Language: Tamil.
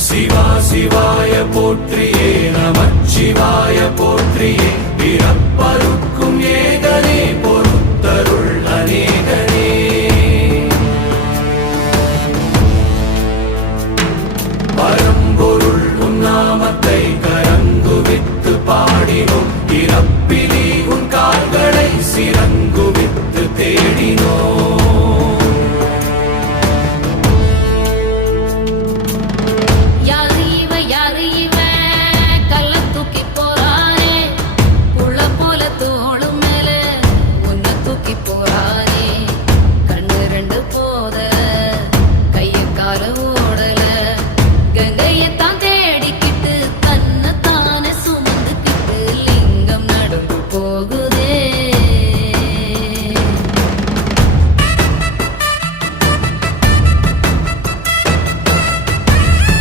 சிவா சிவாய போற்றியே நமச்சிவாய போற்றியே பிறப்பருக்கும் ஏகனே பொறுத்தருள் அநேகனே பரம்பொருள் உன்னாமத்தை